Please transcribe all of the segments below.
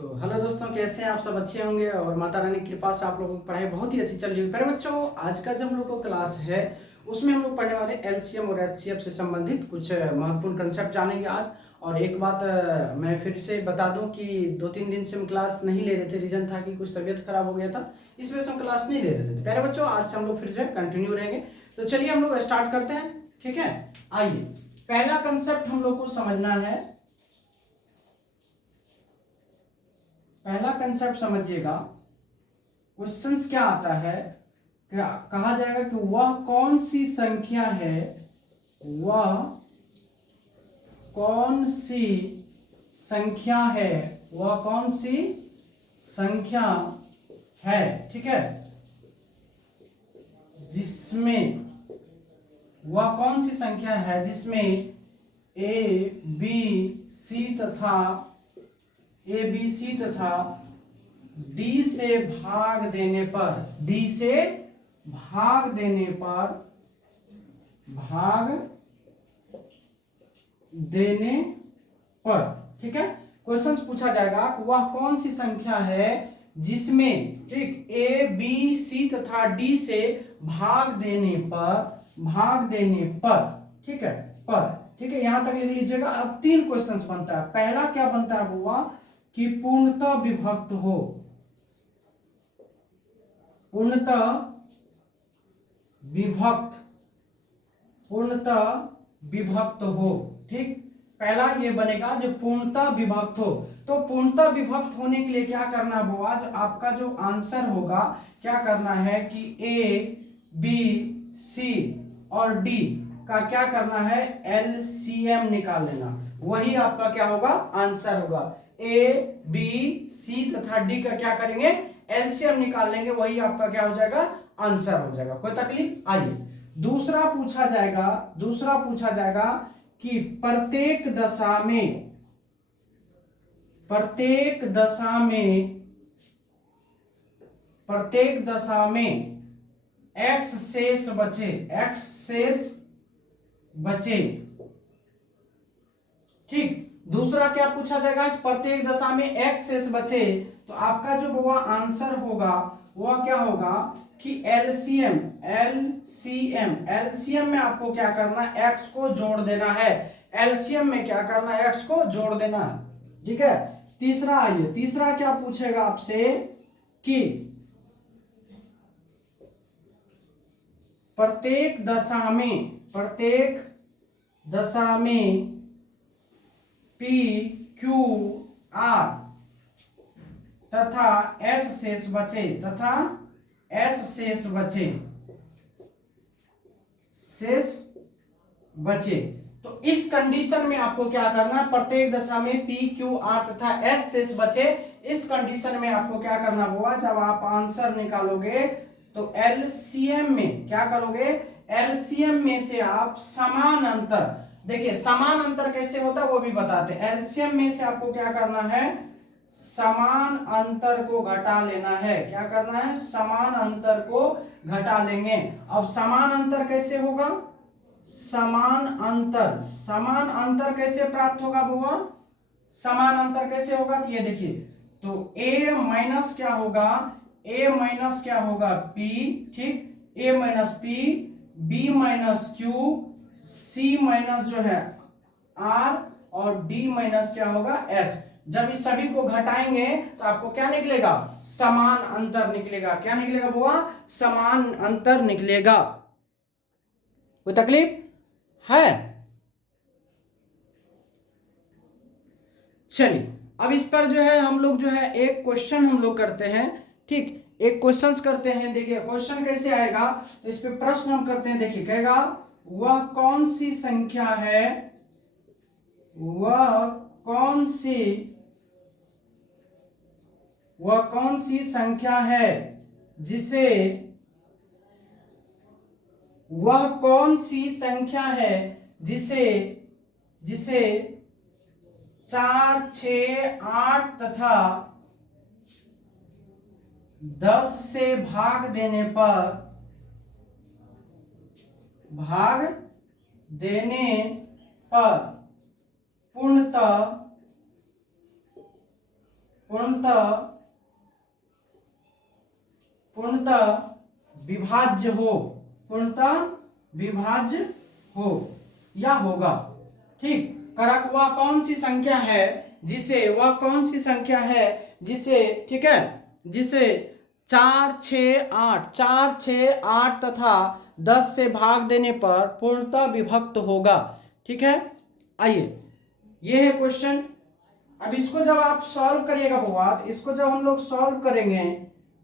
तो हेलो दोस्तों, कैसे हैं आप? सब अच्छे होंगे और माता रानी की कृपा से आप लोगों की पढ़ाई बहुत ही अच्छी चल रही है। प्यारे बच्चों, आज का जो हम लोग को क्लास है उसमें हम लोग पढ़ने वाले एलसीएम और एचसीएफ से संबंधित कुछ महत्वपूर्ण कंसेप्ट जानेंगे आज। और एक बात मैं फिर से बता दूं कि 2-3 दिन से हम क्लास नहीं ले रहे थे। रीजन था कि कुछ तबीयत खराब हो गया था, इस वजह से हम क्लास नहीं ले रहे थे। तो प्यारे बच्चों, आज से हम लोग फिर जो है कंटिन्यू रहेंगे। तो चलिए हम लोग स्टार्ट करते हैं, ठीक है। आइए, पहला कंसेप्ट हम लोग को समझना है। पहला कंसेप्ट समझिएगा। क्वेश्चंस क्या आता है, क्या कहा जाएगा कि वह कौन सी संख्या है, वह कौन सी संख्या है, वह कौन सी संख्या है, ठीक है, जिसमें वह कौन सी संख्या है जिसमें ए बी सी तथा डी से भाग देने पर ठीक है, क्वेश्चन पूछा जाएगा कि वह कौन सी संख्या है जिसमें, ठीक, ए बी सी तथा डी से भाग देने पर, ठीक है, ठीक है, यहां तक लिख लीजिएगा। अब 3 क्वेश्चंस बनता है। पहला क्या बनता है बुआ, कि पूर्णतः विभक्त हो, ठीक। पहला ये बनेगा जो पूर्णतः विभक्त हो। तो पूर्णतः विभक्त होने के लिए क्या करना है बुआ, जो आपका जो आंसर होगा, क्या करना है कि ए बी सी और डी का क्या करना है, एलसीएम निकाल लेना। वही आपका क्या होगा, आंसर होगा। ए बी सी तथा डी का क्या करेंगे, एलसीएम निकाल लेंगे, वही आपका क्या हो जाएगा, आंसर हो जाएगा। कोई तकलीफ? आइए, दूसरा पूछा जाएगा कि प्रत्येक दशा में एक्स शेष बचे, ठीक। दूसरा क्या पूछा जाएगा, प्रत्येक दशा में एक्स शेष बचे। तो आपका जो वो आंसर होगा वह क्या होगा कि एलसीएम में आपको क्या करना है, एक्स को जोड़ देना है। एलसीएम में क्या करना है, एक्स को जोड़ देना है, ठीक है। तीसरा, आइए, तीसरा क्या पूछेगा आपसे कि प्रत्येक दशा में पी क्यू आर तथा एस शेष बचे। तो इस कंडीशन में आपको क्या करना है, प्रत्येक दशा में पी क्यू आर तथा एस शेष बचे। इस कंडीशन में आपको क्या करना होगा, जब आप आंसर निकालोगे तो एलसीएम में क्या करोगे, एलसीएम में से आप समान अंतर, देखिए समान अंतर कैसे होता है वो भी बताते हैं। एलसीएम में से आपको क्या करना है, समान अंतर को घटा लेना है। क्या करना है, समान अंतर को घटा लेंगे। अब समान अंतर कैसे होगा, समान अंतर कैसे प्राप्त होगा बुआ, समान अंतर कैसे होगा, तो ये देखिए, तो a माइनस क्या होगा, p, ठीक, a minus p, b minus q, c minus जो है r और d माइनस क्या होगा, s। जब इस सभी को घटाएंगे तो आपको क्या निकलेगा, समान अंतर निकलेगा। क्या निकलेगा बुआ, समान अंतर निकलेगा। कोई तकलीफ है? चलिए, अब इस पर जो है हम लोग जो है एक क्वेश्चन हम लोग करते हैं, ठीक, एक क्वेश्चन करते हैं। देखिए क्वेश्चन कैसे आएगा, तो इस पे प्रश्न हम करते हैं। देखिए कहेगा, वह कौन सी संख्या है, वह कौन सी संख्या है जिसे, वह कौन सी संख्या है जिसे 4, 6, 8 तथा 10 से भाग देने पूर्णतः पूर्णतः विभाज्य हो, पूर्णतः विभाज्य हो या होगा। ठीक, कारक वह कौन सी संख्या है जिसे, वह कौन सी संख्या है जिसे, ठीक है, जिसे 4, 6, 8 तथा 10 से भाग देने पर पूर्णतः विभक्त होगा। ठीक है, आइए ये है क्वेश्चन। अब इसको जब आप सॉल्व करिएगा बात, इसको जब हम लोग सॉल्व करेंगे,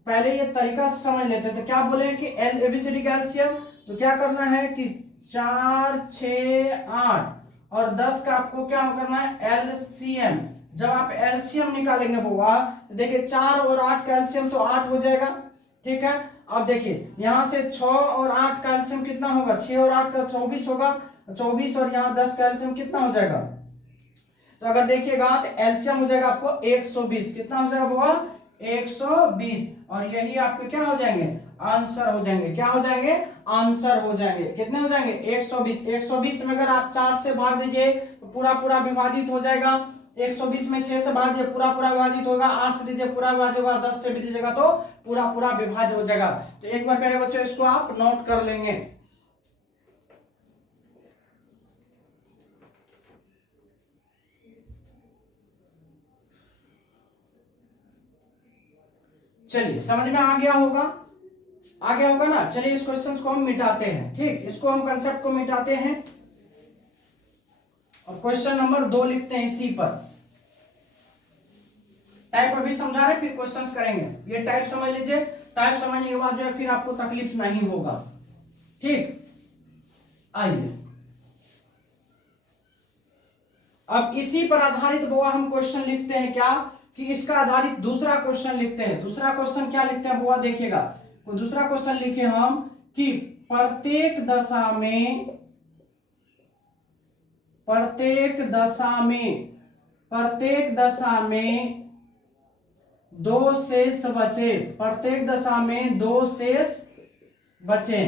पहले ये तरीका समझ लेते हैं। तो क्या बोले कि एबीसीडी का एलसीएम, तो क्या करना है कि 4, 6, 8 और 10 का आपको क्या करना है एलसीएम। जब आप एलसीएम निकालेंगे बुआ, तो देखिए 4 और 8 का एलसीएम तो 8 हो जाएगा। ठीक है, अब देखिए यहां से 6 और 8 का एलसीएम कितना होगा, 6 और 8 का 24 होगा, 24 और यहाँ 10 का एलसीएम कितना हो जाएगा। तो अगर देखिएगा तो एलसीएम हो जाएगा आपको 120, कितना हो जाएगा बुआ 120, और यही आपके क्या हो जाएंगे आंसर हो जाएंगे। क्या हो जाएंगे आंसर हो जाएंगे। कितने हो जाएंगे 120। 120 में अगर आप 4 से भाग दीजिए तो पूरा पूरा विभाजित हो जाएगा। 120 में 6 से भाग दीजिए पूरा पूरा विभाजित होगा। 8 से दीजिए पूरा विभाजित होगा। 10 से भी दीजिएगा तो पूरा पूरा विभाजित हो जाएगा। तो एक बार प्यारे बच्चों इसको आप नोट कर लेंगे। चलिए समझ में आ गया होगा, आ गया होगा ना। चलिए इस क्वेश्चन को हम मिटाते हैं। ठीक, इसको हम कंसेप्ट को मिटाते हैं और क्वेश्चन नंबर 2 लिखते हैं इसी पर। टाइप अभी समझा रहे, फिर क्वेश्चंस करेंगे। ये टाइप समझ लीजिए, टाइप समझने के बाद जो है फिर आपको तकलीफ नहीं होगा। ठीक, आइए अब इसी पर आधारित बुआ हम क्वेश्चन लिखते हैं। क्या कि इसका आधारित दूसरा क्वेश्चन लिखते हैं। दूसरा क्वेश्चन क्या लिखते हैं बुआ देखिएगा, दूसरा क्वेश्चन लिखे हम कि प्रत्येक दशा में 2 शेष बचे। प्रत्येक दशा में 2 शेष बचे।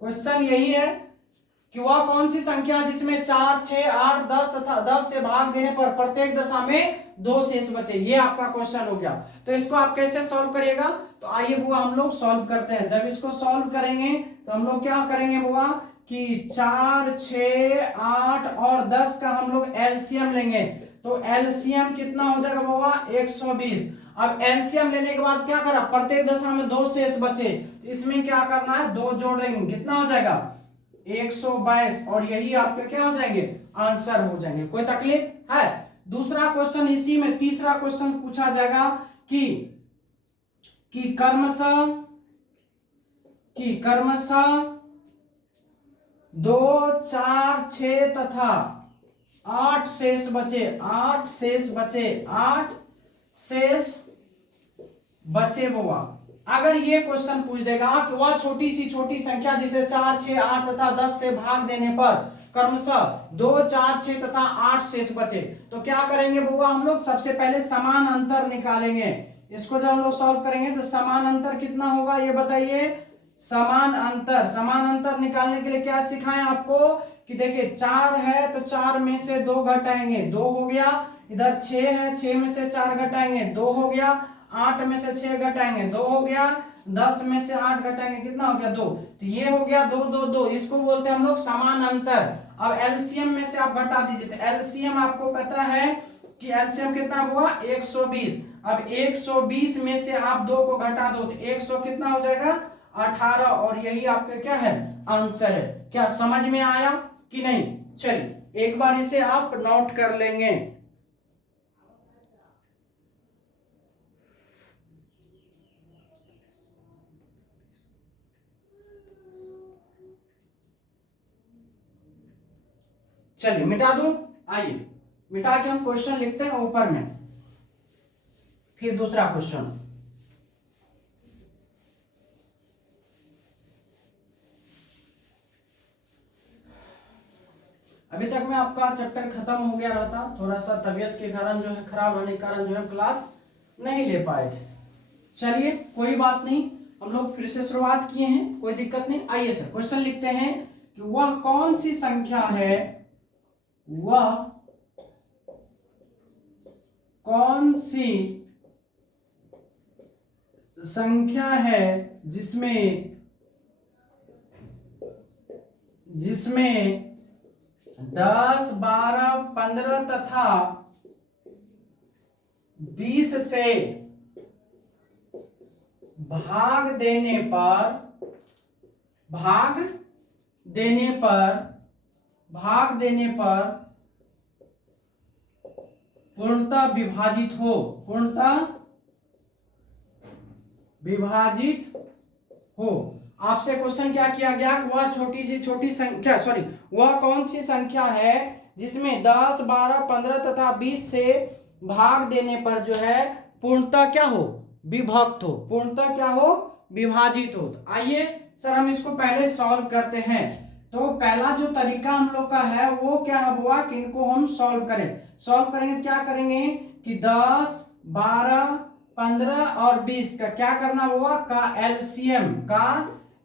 क्वेश्चन यही है कि वह कौन सी संख्या जिसमें 4, 6, 8, 10 तथा 10 से भाग देने पर प्रत्येक दशा में 2 शेष बचे। ये आपका क्वेश्चन हो गया। तो इसको आप कैसे सॉल्व करिएगा, तो आइए बुआ हम लोग सॉल्व करते हैं। जब इसको सॉल्व करेंगे तो हम लोग क्या करेंगे बुआ कि 4, 6, 8 और 10 का हम लोग एलसीएम लेंगे। तो एलसीएम कितना हो जाएगा बुआ 120। अब एलसीएम लेने के बाद क्या करा, प्रत्येक दशा में 2 शेष बचे, तो इसमें क्या करना है 2 जोड़ेंगे, कितना हो जाएगा 122, और यही आपके क्या हो जाएंगे आंसर हो जाएंगे। कोई तकलीफ है। दूसरा क्वेश्चन इसी में, तीसरा क्वेश्चन पूछा जाएगा कि क्रमशः 2, 4, 6 तथा 8 शेष बचे। 8 शेष बचे बुआ। अगर ये क्वेश्चन पूछ देगा कि वह छोटी संख्या जिसे 4, 6, 8 तथा 10 से भाग देने पर क्रमशः 2, 4, 6 तथा 8 शेष बचे, तो क्या करेंगे बुआ हम लोग सबसे पहले समान अंतर निकालेंगे। इसको जब हम लोग सॉल्व करेंगे तो समान अंतर कितना होगा ये बताइए। समान अंतर निकालने के लिए क्या सिखाएं आपको कि देखिए 4 है तो 4 में से 2 घटाएंगे, 2 हो गया। इधर 6 है, 6 में से 4 घटाएंगे, 2 हो गया। 8 में से 6 घटाएंगे, 2 हो गया। 10 में से 8 घटाएंगे, कितना हो गया 2। तो ये हो गया 2, 2, 2। इसको बोलते हैं हम लोग समान अंतर। अब एलसीएम में से आप घटा दीजिए, तो एलसीएम आपको पता है कि एलसीएम कितना हुआ 120। अब 120 में से आप 2 को घटा दो तो 100 कितना हो जाएगा 18, और यही आपका क्या है आंसर है। क्या समझ में आया कि नहीं। चलिए एक बार इसे आप नोट कर लेंगे। चलिए मिटा दूं, आइए मिटा के हम क्वेश्चन लिखते हैं ऊपर में। फिर दूसरा क्वेश्चन, अभी तक में आपका चैप्टर खत्म हो गया रहता, थोड़ा सा तबीयत के कारण जो है खराब होने के कारण जो है क्लास नहीं ले पाए थे। चलिए कोई बात नहीं, हम लोग फिर से शुरुआत किए हैं, कोई दिक्कत नहीं। आइए सर क्वेश्चन लिखते हैं कि वह कौन सी संख्या है, वह कौन सी संख्या है जिसमें 10, 12, 15 तथा 20 से भाग देने पर पूर्णतः विभाजित हो। आपसे क्वेश्चन क्या किया गया, वह छोटी संख्या वह कौन सी संख्या है जिसमें 10, 12, 15 तथा 20 से भाग देने पर जो है पूर्णतः क्या हो, विभक्त हो, पूर्णतः क्या हो, विभाजित हो। आइए सर हम इसको पहले सॉल्व करते हैं। तो पहला जो तरीका हम लोग का है वो क्या हुआ कि इनको हम सॉल्व करेंगे तो क्या करेंगे कि 10, 12, 15 और 20 का क्या करना होगा, का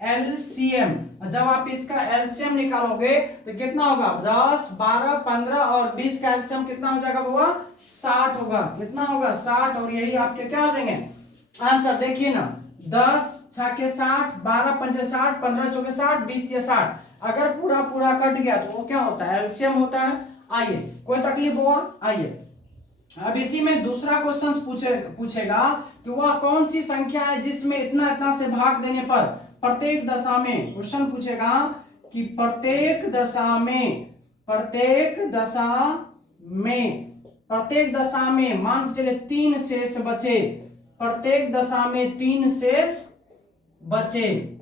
एलसीएम। जब आप इसका एलसीएम निकालोगे तो कितना होगा, 10, 12, 15 और 20 का एलसीएम कितना हो जाएगा होगा, 60 होगा। कितना होगा, 60। और यही आपके क्या हो जाएंगे आंसर। देखिए ना, 10 6 60, 12 5 60, 15 4 60, 20 60। अगर पूरा कट गया तो वो क्या होता है, एलसीएम होता है। आइए, कोई तकलीफ हुआ। आइए अब इसी में दूसरा क्वेश्चन पूछेगा कि वह कौन सी संख्या है जिसमें इतना से भाग देने पर प्रत्येक दशा में, क्वेश्चन पूछेगा कि प्रत्येक दशा में मान चले 3 शेष बचे, प्रत्येक दशा में 3 शेष बचे,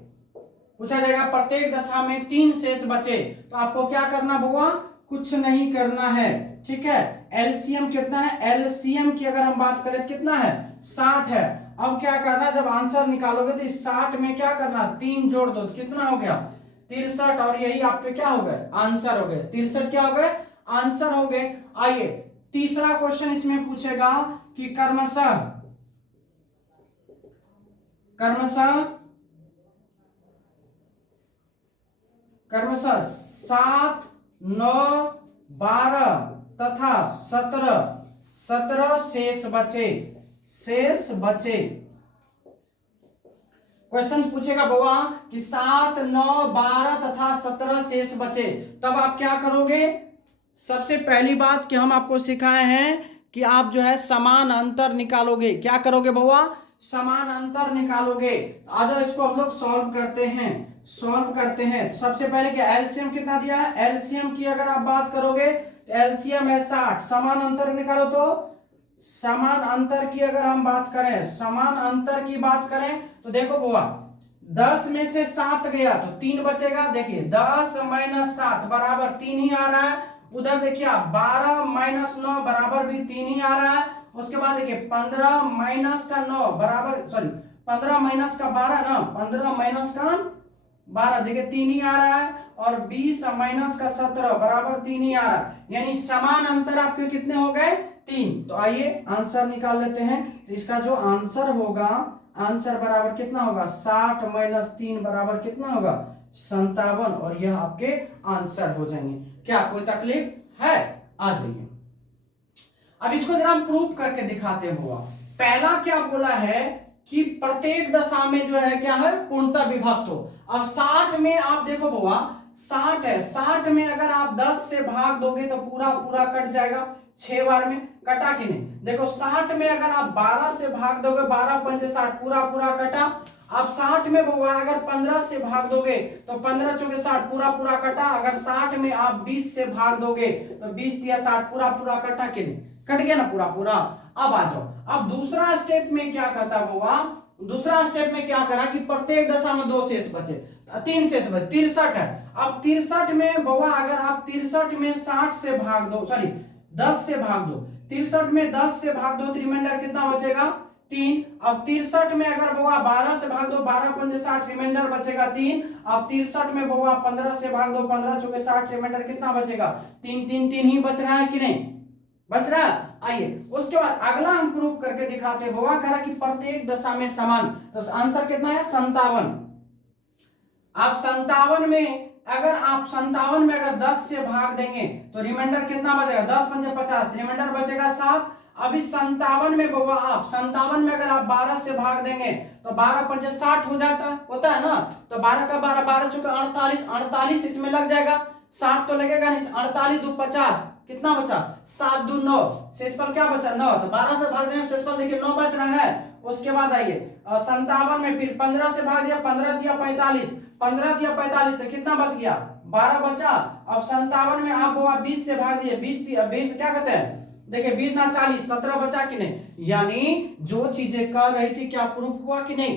पूछा जाएगा प्रत्येक दशा में 3 शेष बचे। तो आपको क्या करना होगा, कुछ नहीं करना है, ठीक है। एलसीएम कितना है, एलसीएम की अगर हम बात करें तो कितना है, 60 है। अब क्या करना, जब आंसर निकालोगे तो इस 60 में क्या करना, 3 जोड़ दो, कितना हो गया 63। और यही आपके क्या हो गए, आंसर हो गए 63। क्या हो गए, आंसर हो गए। आइए तीसरा क्वेश्चन इसमें पूछेगा कि क्रमशः 7, 9, 12 तथा 17 शेष बचे। क्वेश्चन पूछेगा बाबा कि 7, 9, 12 तथा 17 शेष बचे। तब आप क्या करोगे, सबसे पहली बात कि हम आपको सिखाए हैं कि आप जो है समान अंतर निकालोगे। क्या करोगे बाबा, समान अंतर निकालोगे। आ जाओ इसको हम लोग सॉल्व करते हैं। तो सबसे पहले क्या, एलसीएम कितना दिया है, एलसीएम की अगर आप बात करोगे तो एलसीएम है 60। समान अंतर निकालो तो समान अंतर की अगर हम बात करें, तो देखो बुआ 10 में से 7 गया तो 3 बचेगा। देखिए 10 - 7 बराबर 3 ही आ रहा है। उधर देखिए आप 12 - 9 बराबर भी 3 ही आ रहा है। उसके बाद देखिए 15 - 9 बराबर 15 - 12 ना, 15 - 12 देखिए 3 ही आ रहा है। और 20 - 17 बराबर 3 ही आ रहा है। यानी समान अंतर आपके कितने हो गए, 3। तो आइए आंसर निकाल लेते हैं। तो इसका जो आंसर होगा, आंसर बराबर कितना होगा, 60 - 3 बराबर कितना होगा, 57। और यह आपके आंसर हो जाएंगे। क्या कोई तकलीफ है, आ जाइए। अब इसको जरा हम प्रूव करके दिखाते हुआ। पहला क्या बोला है कि प्रत्येक दशा में जो है क्या है, पूर्णतः विभक्त हो। अब 60 में आप देखो बुआ 60 है, 60 में अगर आप 10 से भाग दोगे तो पूरा कट जाएगा 6 बार में, कटा कि नहीं। देखो 60 में अगर आप 12 से भाग दोगे, 12 × 5 = 60, पूरा कटा। अब 60 में बुआ अगर 15 से भाग दोगे तो 15 × 4 = 60, पूरा कटा। अगर 60 में आप 20 से भाग दोगे तो 20 × 3 = 60, पूरा कटा कि नहीं, कट गया ना पूरा। अब आ जाओ, अब दूसरा स्टेप में क्या कहता होगा, दूसरा स्टेप में क्या करा कि प्रत्येक दशा में 2 शेष बचे, 3 शेष बचे, 63 है। अब 63 में बउआ अगर आप 63 में 60 से भाग दो, 10 से भाग दो, 63 में 10 से भाग दो तो रिमाइंडर कितना बचेगा, 3। अब 63 में अगर बउआ 12 से भाग दो, 12 × 5 = 60, रिमाइंडर बचेगा 3। अब 63 में बउआ 15 से भाग दो, 15 × 4 = 60, रिमाइंडर कितना बचेगा, 3 ही बच रहा है कि नहीं, बच रहा है। आइए उसके बाद अगला हम प्रूव करके दिखाते हैं। बउआ कह रहा कि प्रत्येक दशा में समान, तो आंसर कितना है, 57। आप 57 में अगर 10 से भाग देंगे तो रिमाइंडर कितना बचेगा, 10 × 5 = 50, रिमाइंडर बचेगा 7। अभी 57 में बउआ आप 57 में अगर आप 12 से भाग देंगे तो 12 पंजे 60 हो जाता होता है ना। तो 12 का 12 12 चुका 48, 48 इसमें लग जाएगा, 60 तो लगेगा नहीं। 48 दो 50, कितना बचा 7 दो 9, शेषफल क्या बचा 9। तो 12 से भाग देंगे शेषफल देखिए 9 बच रहा है। उसके बाद आइए 57 में फिर 15 से भाग दिया, 15 दिया 45, 15 दिया 45 तो कितना बच गया 12 बचा। अब 57 में आप बउआ 20 से भाग दिए, 20 दिया 20 क्या कहते हैं देखिए 20 ना 40, 17 बचा कि नहीं। यानी जो चीजें कर रही थी क्या प्रूफ हुआ कि नहीं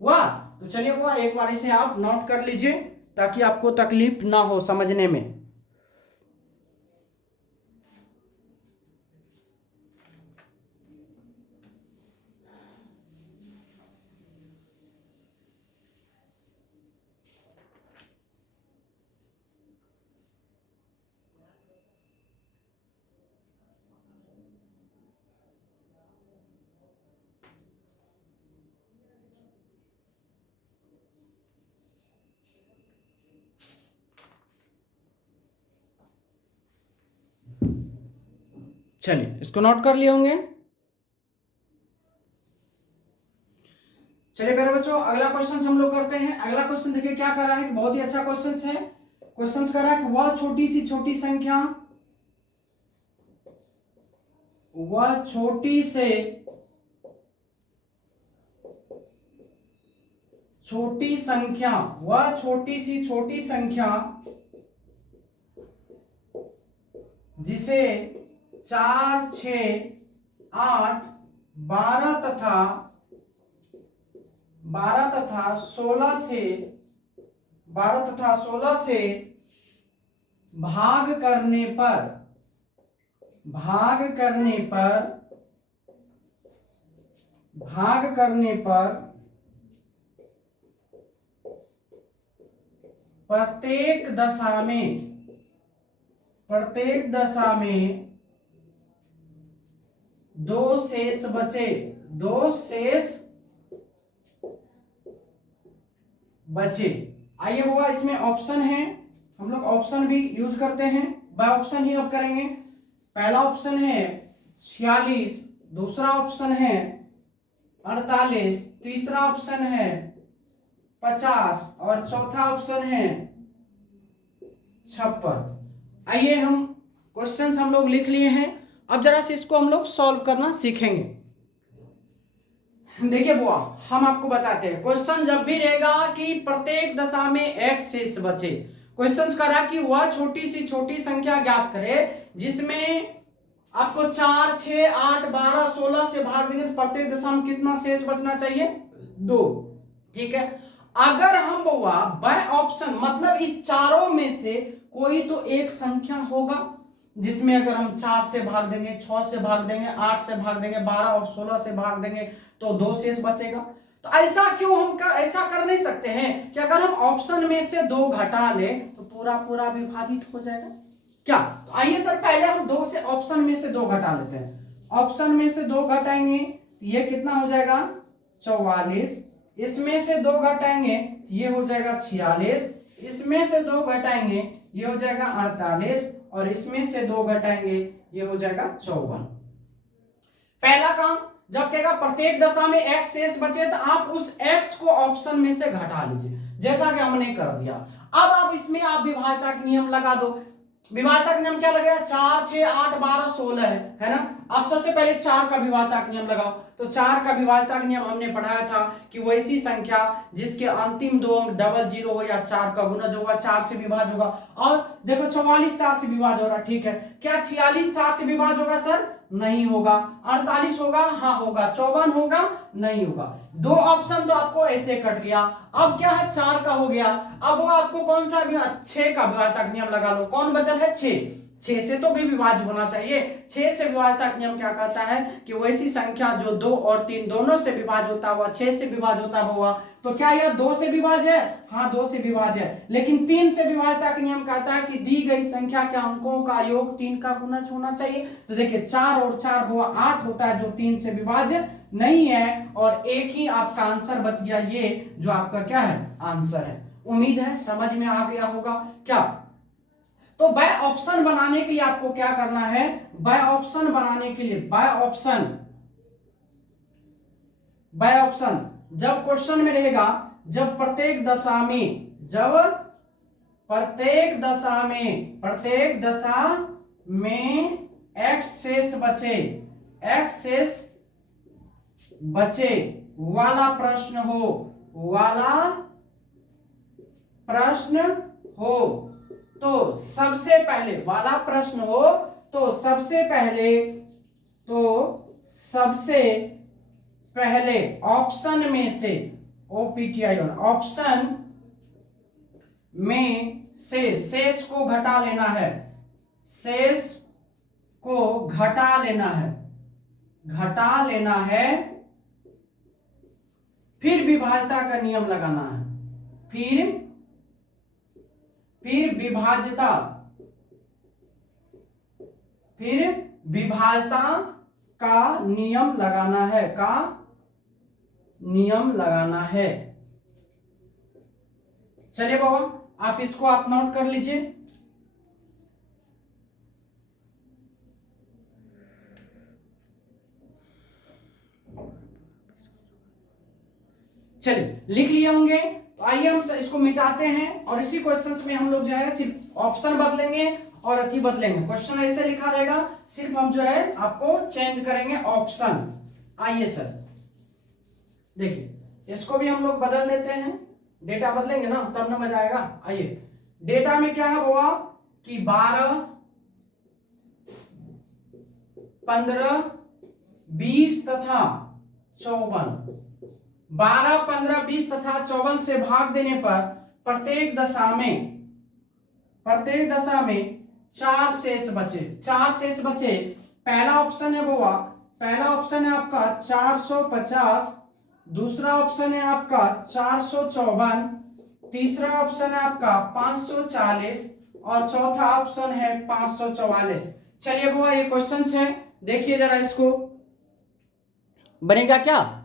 हुआ। तो चलिए हुआ, एक बार इसे आप नोट कर लीजिए ताकि आपको तकलीफ ना हो समझने में। चलिए इसको नोट कर लिए होंगे। चलिए प्यारे बच्चों अगला क्वेश्चन हम लोग करते हैं। अगला क्वेश्चन देखिए क्या कर रहा है, बहुत ही अच्छा क्वेश्चन है। क्वेश्चन कर रहा है कि वह छोटी सी छोटी संख्या, वह छोटी से छोटी संख्या, वह छोटी सी छोटी संख्या जिसे 4, 6, 8, 12 तथा 16 से भाग करने पर प्रत्येक दशा में दो शेष बचे। आइए बाबा इसमें ऑप्शन है, हम लोग ऑप्शन भी यूज करते हैं, बाय ऑप्शन ही अब करेंगे। पहला ऑप्शन है 46, दूसरा ऑप्शन है 48, तीसरा ऑप्शन है 50 और चौथा ऑप्शन है 56। आइए हम क्वेश्चंस हम लोग लिख लिए हैं, अब जरा से इसको हम लोग सॉल्व करना सीखेंगे। देखिए बुआ हम आपको बताते हैं, क्वेश्चन जब भी रहेगा कि प्रत्येक दशा में x शेष बचे, क्वेश्चन कर रहा कि वह छोटी सी छोटी संख्या ज्ञात करे जिसमें आपको 4, 6, 8, 12, 16 से भाग देंगे तो प्रत्येक दशा में कितना शेष बचना चाहिए 2। ठीक है, अगर हम बुआ बाय ऑप्शन मतलब इस चारों में से कोई तो एक संख्या होगा जिसमें अगर हम 4 से भाग देंगे, 6 से भाग देंगे, 8 से भाग देंगे, 12 और 16 से भाग देंगे तो 2 शेष बचेगा। तो ऐसा क्यों हम ऐसा कर नहीं सकते हैं कि अगर हम ऑप्शन में से 2 घटा ले तो पूरा पूरा विभाजित हो जाएगा क्या। तो आइए सर पहले हम 2 से ऑप्शन में से 2 घटा लेते हैं। ऑप्शन में से 2 घटाएंगे ये कितना हो जाएगा 44, इसमें से 2 घटाएंगे ये हो जाएगा 46, इसमें से 2 घटाएंगे ये हो जाएगा 48 और इसमें से 2 घटाएंगे ये हो जाएगा 54। पहला काम जब कहेगा प्रत्येक दशा में x शेष बचे तो आप उस x को ऑप्शन में से घटा लीजिए जैसा कि हमने कर दिया। अब आप इसमें आप विभाज्यता का नियम लगा दो। विभाज्यता का नियम क्या लगेगा 4, 6, 8, 12, 16 है ना। आप सबसे पहले 4 का विभाज्यता का नियम लगाओ। तो 4 का विभाज्यता का नियम हमने पढ़ाया था कि वैसी संख्या जिसके अंतिम 2 अंक डबल 0 हो या 4 का गुणज होगा 4 से विभाज्य होगा। और देखो 44 4 से विभाज्य हो रहा, ठीक है। क्या 46 4 से विभाज्य होगा सर, नहीं होगा। 48 होगा, हाँ होगा। 54 होगा, नहीं होगा। 2 ऑप्शन तो आपको ऐसे कट गया। अब क्या है 4 का हो गया, अब वो आपको कौन सा 6 का विभाज्यता का नियम लगा लो। कौन बचल है 6 से तो भी विभाज्य होना चाहिए। 6 से विभाज्यता का नियम क्या कहता है कि वैसी संख्या जो 2 और 3 दोनों से विभाज्य होता हुआ 6 से विभाज्य होता हुआ। तो क्या यह 2 से विभाज्य है, हाँ 2 से विभाज्य है। लेकिन 3 से विभाज्यता का नियम कहता है कि दी गई संख्या के अंकों का योग 3 का गुणज होना चाहिए। तो देखिए 4 और 4 हुआ 8 होता है जो 3 से विभाज्य नहीं है। और एक ही आपका आंसर बच गया, ये जो आपका क्या है आंसर है। उम्मीद है समझ में आ गया होगा क्या। तो बाय ऑप्शन बनाने के लिए आपको क्या करना है, बाय ऑप्शन बनाने के लिए बाय ऑप्शन जब क्वेश्चन में रहेगा, जब प्रत्येक दशा में x शेष बचे वाला प्रश्न हो तो सबसे पहले ऑप्शन में से ऑप्शन में से शेष को घटा लेना है, फिर विभाज्यता का नियम लगाना है, फिर विभाज्यता का नियम लगाना है। चलिए बाबा आप इसको आप नोट कर लीजिए। चलिए लिख लिए होंगे, तो आइए हम इसको मिटाते हैं और इसी क्वेश्चंस में हम लोग जो है सिर्फ ऑप्शन बदलेंगे और अति बदलेंगे। क्वेश्चन ऐसे लिखा रहेगा, सिर्फ हम जो है आपको चेंज करेंगे ऑप्शन। आइए सर देखिए इसको भी हम लोग बदल देते हैं, डेटा बदलेंगे ना तब ना मजा आएगा। आइए डेटा में क्या है हुआ कि 12, 15, 20 तथा 54, 12, 15, 20 तथा 54 से भाग देने पर प्रत्येक दशा में 4 शेष बचे। पहला ऑप्शन है आपका 450, दूसरा ऑप्शन है आपका 454, तीसरा ऑप्शन है आपका 540 और चौथा ऑप्शन है 544। चलिए बुआ ये क्वेश्चन है, देखिए जरा इसको, बनेगा क्या?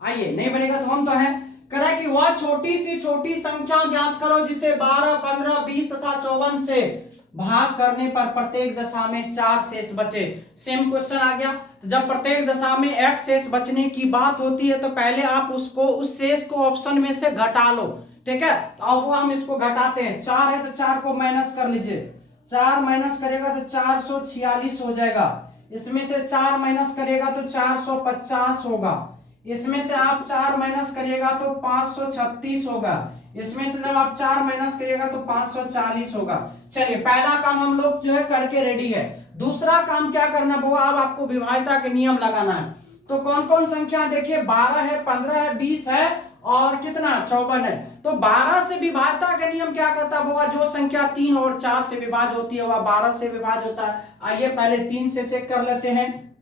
आइए नहीं बनेगा तो हम तो है करा कि वह छोटी सी छोटी संख्या ज्ञात करो जिसे 12, 15, 20 तथा 54 से भाग करने पर प्रत्येक दशा में 4 शेष बचे। सेम क्वेश्चन आ गया। तो जब प्रत्येक दशा में x शेष बचने की बात होती है तो पहले आप उस शेष को ऑप्शन में से घटा लो, ठीक है। तो अब वो हम इसको घटाते हैं, 4 है तो 4 को माइनस कर लीजिए, 4 माइनस करेगा तो 446 हो जाएगा, इसमें से 4 माइनस करेगा तो 450 होगा, इसमें से आप 4 माइनस करिएगा तो 536 होगा, इसमें से जब आप 4 माइनस करिएगा तो 540 होगा। चलिए पहला काम हम लोग जो है करके रेडी है। दूसरा काम क्या करना होगा, अब आपको विभाज्यता के नियम लगाना है। तो कौन कौन संख्या देखिए, 12 है, 15 है, 20 है और कितना 54 है। तो 12 से विभाज्यता का नियम क्या करता होगा, जो संख्या 3 और 4 से विभाज्य होती है वह 12 से विभाज्य होता है। आइए पहले 3 से चेक कर लेते हैं।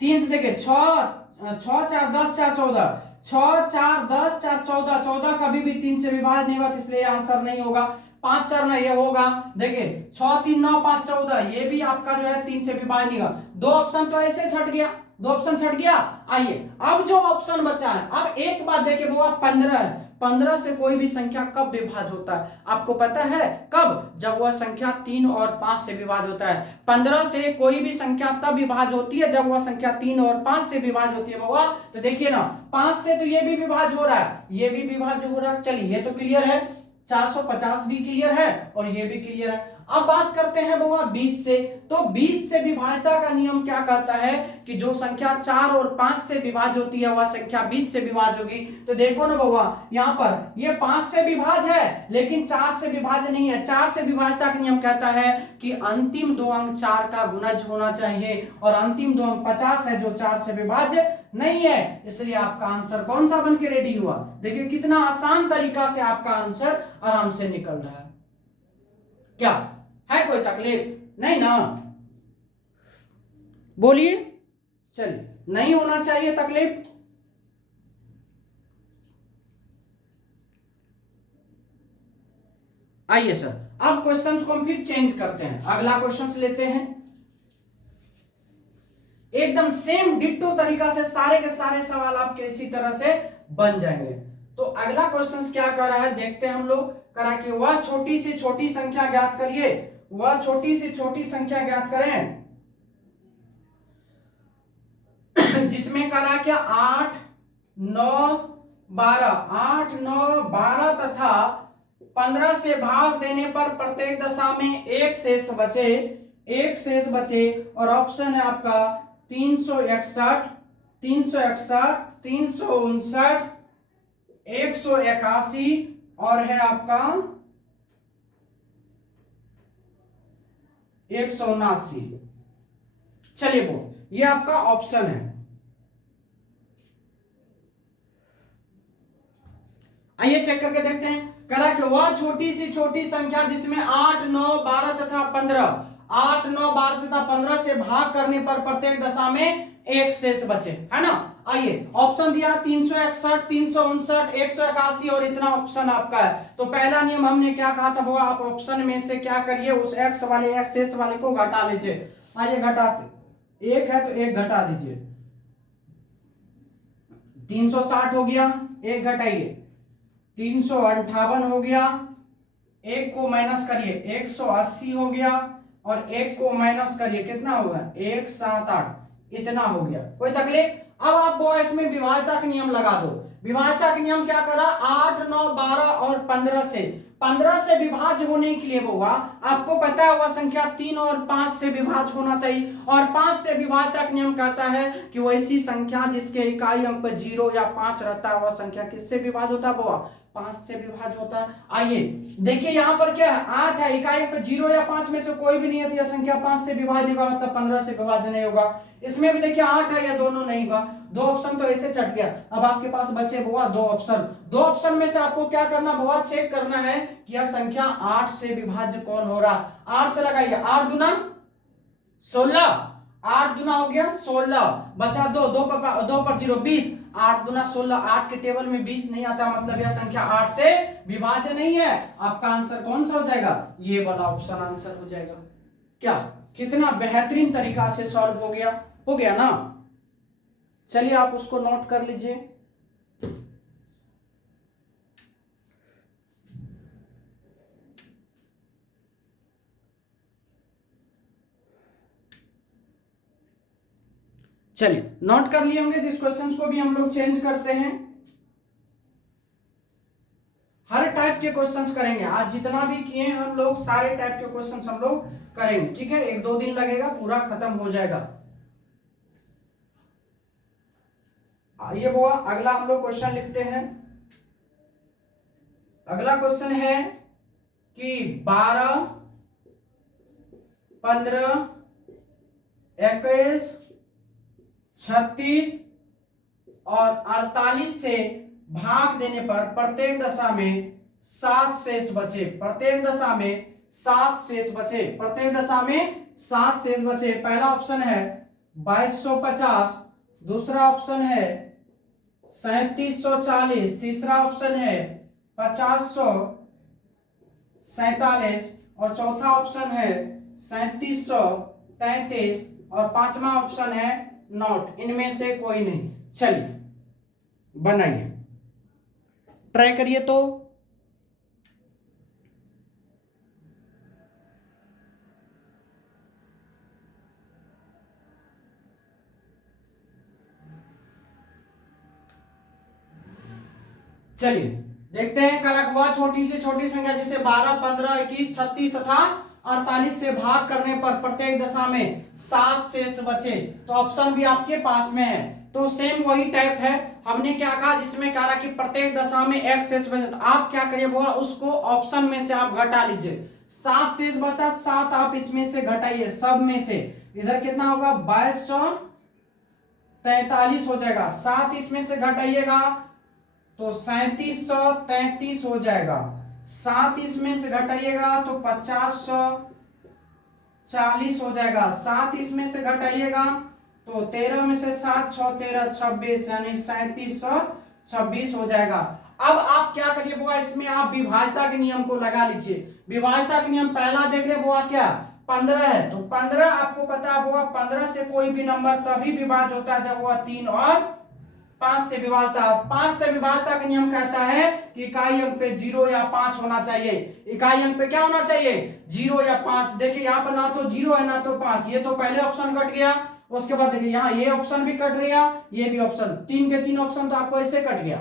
3 से देखिए 6 4 10 4 14, 6 4 10 4 14, 14 कभी भी 3 से विभाज्य नहीं हुआ इसलिए आंसर नहीं होगा। 5 4 9 ये होगा, देखिए 6 3 9 5 14 ये भी आपका जो है 3 से विभाज्य नहीं होगा। 2 ऑप्शन तो ऐसे छट गया, 2 ऑप्शन छट गया। आइए अब जो ऑप्शन बचा है, अब एक बात देखिए वो 15 है, 15 से कोई भी संख्या कब विभाज्य होता है आपको पता है? कब? जब वह संख्या 3 और 5 से विभाज्य होता है। 15 से कोई भी संख्या तब विभाज्य होती है जब वह संख्या 3 और 5 से विभाज्य होती है बाबा। तो देखिए ना 5 से तो ये भी विभाज्य हो रहा है, ये भी विभाज्य हो रहा है। चलिए ये तो क्लियर है, 450 भी क्लियर है और ये भी क्लियर है। अब बात करते हैं बाबा 20 से। तो 20 से विभाज्यता का नियम क्या कहता है कि जो संख्या 4 और 5 से विभाज्य होती है वह संख्या 20 से विभाज्य होगी। तो देखो ना बाबा यहाँ पर ये 5 से विभाज्य है लेकिन 4 से विभाज्य नहीं है। 4 से विभाज्यता का नियम कहता है कि अंतिम 2 अंक 4 का गुणज होना चाहिए और अंतिम 2 अंक 50 है जो 4 से विभाज्य नहीं है, इसलिए आपका आंसर कौन सा बन के रेडी हुआ। देखिए कितना आसान तरीका से आपका आंसर आराम से निकल रहा है। क्या है कोई तकलीफ? नहीं ना, बोलिए। चलिए नहीं होना चाहिए तकलीफ। आइए सर अब क्वेश्चंस को हम फिर चेंज करते हैं, अगला क्वेश्चंस लेते हैं। एकदम सेम डिट्टो तरीका से सारे के सारे सवाल आपके इसी तरह से बन जाएंगे। तो अगला क्वेश्चन क्या कर रहा है देखते हैं हम लोग। करा कि वह छोटी से छोटी संख्या ज्ञात करिए, वह छोटी से छोटी संख्या ज्ञात करें जिसमें करा क्या 8 9 12, 8 9 12 तथा 15 से भाग देने पर प्रत्येक दशा में एक शेष बचे, एक शेष बचे। और ऑप्शन है आपका 361 361 359 181 और है आपका 179। चलिए वो ये आपका ऑप्शन है। आइए चेक करके देखते हैं। करा कि वह छोटी सी छोटी संख्या जिसमें 8 9 12 तथा 15, 8 9 12 तथा 15 से भाग करने पर प्रत्येक दशा में एक शेष बचे, है ना। आइए ऑप्शन दिया 361 359 181 और इतना ऑप्शन आपका है। तो पहला नियम हमने क्या कहा था, वो आप ऑप्शन में से क्या करिए, उस एक्स वाले एक्स शेष वाले को घटा लीजिए। आइए घटाते, एक है तो एक घटा दीजिए, 360 हो गया, एक घटाइए 358 हो गया, एक को माइनस करिए 180 हो गया और एक को माइनस करिए कितना होगा 178, इतना हो गया। कोई तकलीफ। अब आप वो इसमें विभाज्यता का नियम लगा दो। विभाज्यता का नियम क्या करा, 8 9 12 और 15 से विभाज्य होने के लिए होगा, आपको पता है वह संख्या 3 और 5 से विभाज्य होना चाहिए। और 5 से विभाज्यता का नियम कहता है कि वैसी संख्या जिसके इकाई अंक 0 या 5 रहता है वह संख्या किससे विभाज्य होता है, वो 5 से विभाज्य होता है। आइए देखिए यहाँ पर क्या है, 8 है, इकाई अंक 0 या 5 में से कोई भी नहीं है, यह संख्या 5 से विभाज्य नहीं होगा, मतलब 15 से विभाज्य नहीं होगा। इसमें भी देखिए 8 है, या दोनों नहीं होगा। दो ऑप्शन तो ऐसे चट गया। अब आपके पास बचे बुआ दो ऑप्शन, दो ऑप्शन में से आपको क्या करना बुआ, चेक करना है कि यह संख्या 8 से विभाज्य कौन हो रहा। 8 से लगाइए, 8 दूना 16, 8 दूना हो गया 16, बचा 2 2 पर 0 20, 8 दूना 16, 8 के टेबल में 20 नहीं आता, मतलब यह संख्या 8 से विभाज्य नहीं है। आपका आंसर कौन सा हो जाएगा, ये वाला ऑप्शन आंसर हो जाएगा। क्या कितना बेहतरीन तरीका से सॉल्व हो गया ना। चलिए आप उसको नोट कर लीजिए। चलिए नोट कर लिए होंगे। इस क्वेश्चंस को भी हम लोग चेंज करते हैं, हर टाइप के क्वेश्चंस करेंगे। आज जितना भी किए हैं हम लोग सारे टाइप के क्वेश्चंस हम लोग करेंगे, ठीक है। 1-2 दिन लगेगा, पूरा खत्म हो जाएगा। ये वो अगला हम लोग क्वेश्चन लिखते हैं। अगला क्वेश्चन है कि 12 15 21 36 और 48 से भाग देने पर प्रत्येक दशा में 7 शेष बचे, प्रत्येक दशा में 7 शेष बचे, प्रत्येक दशा में 7 शेष बचे। पहला ऑप्शन है 2250, दूसरा ऑप्शन है 3740, तीसरा ऑप्शन है 5047 और चौथा ऑप्शन है 3733 और पांचवा ऑप्शन है नॉट। इनमें से कोई नहीं। चलिए बनाइए, ट्राई करिए। तो चलिए देखते हैं। कारक वह छोटी से छोटी संख्या जिसे 12 15 21 36 तथा 48 से भाग करने पर प्रत्येक दशा में 7 शेष बचे। तो ऑप्शन भी आपके पास में है, तो सेम वही टाइप है। हमने क्या कहा, जिसमें कहा कि प्रत्येक दशा में एक शेष बचे, तो आप क्या करिए वो उसको ऑप्शन में से आप घटा लीजिए। 7 शेष बचता, 7 आप इसमें से घटाइए, सब में से इधर कितना होगा 2243 हो जाएगा। 7 इसमें से घटाइएगा तो 3733 हो जाएगा। 7 इसमें से घटाइएगा तो 5040 हो जाएगा। 7 इसमें से घटाइएगा तो 13 में से 7 6 13 26 यानी 3726 हो जाएगा। अब आप क्या करिए बुआ, इसमें आप विभाज्यता के नियम को लगा लीजिए। विभाज्यता के नियम पहला देख रहे बुआ क्या 15 है, तो 15 आपको पता है बुआ 15 से कोई भी नंबर तभी विभाज्य होता है जब वह 3 और 5 से विभाज्यता। 5 से विभाज्यता का नियम कहता है कि इकाई अंक पे 0 या 5 होना चाहिए। इकाई अंक पे क्या होना चाहिए? 0 या 5। देखिए यहाँ पर ना तो 0 है ना तो 5, ये तो पहले ऑप्शन कट गया। उसके बाद देखिए यहाँ ये ऑप्शन भी कट गया, ये भी ऑप्शन, 3 के 3 ऑप्शन तो आपको ऐसे कट गया।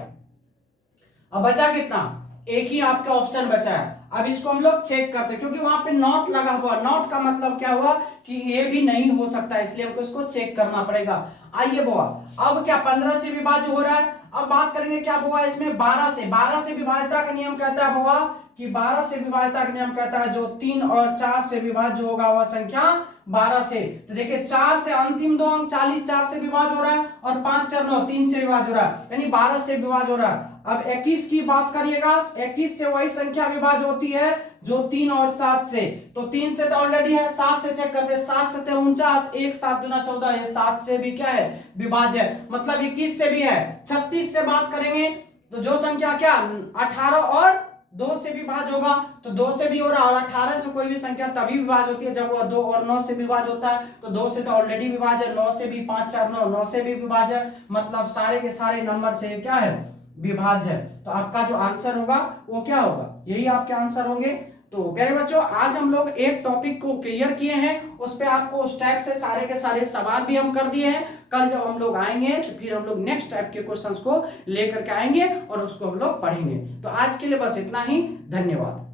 अब बचा कितना? एक ही आपका ऑप्शन बचा है। अब इसको हम लोग चेक करते हैं, क्योंकि वहां पे नॉट लगा हुआ, नॉट का मतलब क्या हुआ कि ये भी नहीं हो सकता, इसलिए हमको इसको चेक करना पड़ेगा। आइए बुआ, अब क्या 15 से विभाज्य हो रहा है? अब बात करेंगे क्या बुआ इसमें 12 से। 12 से विभाज्यता का नियम कहता है बुआ कि 12 से विभाज्यता का नियम कहता है जो 3 और 4 से विभाज्य होगा वह संख्या 12 से। तो देखिए 4 से अंतिम दो अंक 40, 4 से विभाज्य हो रहा है, और 5 4 9 3 से विभाज्य हो रहा है, यानी 12 से विभाज्य हो रहा है। अब 21 की बात करिएगा, 21 से वही संख्या विभाज्य होती है जो 3 और 7 से। तो 3 से तो ऑलरेडी है, 7 से चेक करते हैं, 7 से 49, 1 7 दूना 14, ये 7 से भी क्या है? विभाज्य है, मतलब 21 से भी है। 36 से बात करेंगे तो जो संख्या क्या 18 और 2 से विभाज्य होगा, तो 2 से भी हो रहा है, और 18 से कोई भी संख्या तभी विभाज्य होती है जब वह 2 और 9 से विभाज्य होता है। तो 2 से तो ऑलरेडी विभाज्य है, 9 से भी, 5 4 9, 9 से भी विभाज्य है, मतलब सारे के सारे नंबर से क्या है? विभाज्य है। तो आपका जो आंसर होगा वो क्या होगा? यही आपके आंसर होंगे। तो प्यारे बच्चों, आज हम लोग एक टॉपिक को क्लियर किए हैं, उस पे आपको उस टाइप से सारे के सारे सवाल भी हम कर दिए हैं। कल जब हम लोग आएंगे तो फिर हम लोग नेक्स्ट टाइप के क्वेश्चंस को लेकर के आएंगे और उसको हम लोग पढ़ेंगे। तो आज के लिए बस इतना ही, धन्यवाद।